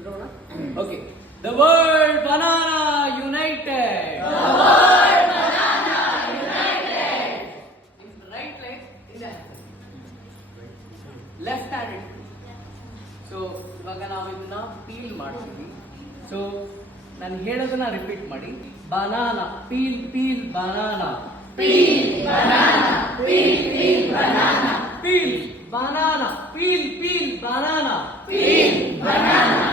Okay. The word banana united. The word banana united. In right leg, in the left hand ಇಟ್ಟು. So ಇವಾಗ ನಾವು ಇದನ್ನ peel ಮಾಡ್ತೀವಿ. So ನಾನು ಹೇಳೋದನ್ನ ರಿಪೀಟ್ ಮಾಡಿ. Banana peel peel banana. Peel banana. Peel peel banana. Peel banana. Peel peel banana. Peel banana.